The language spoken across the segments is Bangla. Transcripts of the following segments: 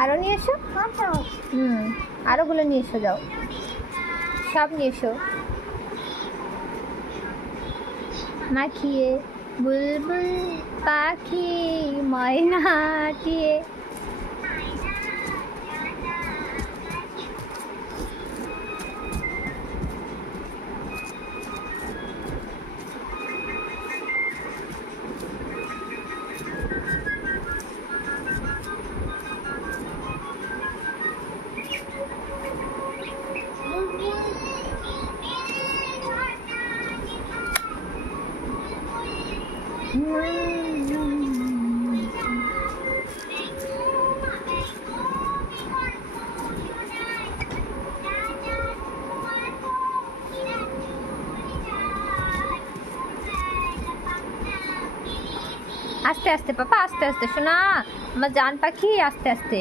আরও নিয়ে এসো। আরোগুলো নিয়ে এসো, যাও সব নিয়ে এসো। মাখিয়ে বুলবুল পাখি ময়নাটিয়ে। আস্তে আস্তে পাপা, আস্তে আস্তে শোনা আমার জান পাখি, আস্তে আস্তে।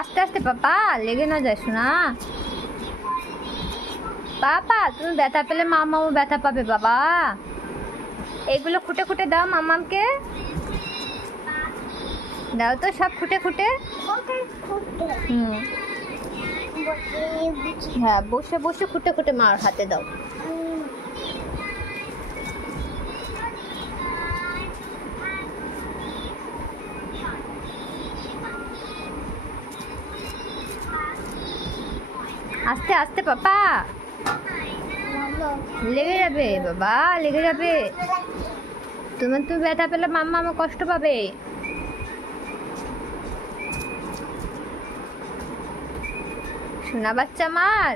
আস্তে আস্তে পাপা, লেগে না যায় শোনা। পাপা তুমি ব্যথা পেলে মামাও ব্যথা পাবে বাবা। এগুলো খুঁটে খুঁটে দাও মামামকে, দাও তো সব খুঁটে খুঁটে। হ্যাঁ বসে বসে খুঁটে খুঁটে মার হাতে দাও। আস্তে আস্তে পাপা, লেগে যাবে বাবা, লেগে যাবে। তুমি ব্যথা পেলে মাম্মা আমার কষ্ট পাবে। শোনা বাচ্চা আমার,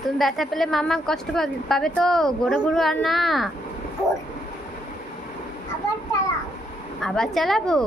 তুমি ব্যথা পেলে মাম্মা কষ্ট পাবে তো। গড়ে গড়ু আর না, আবার চালাবো।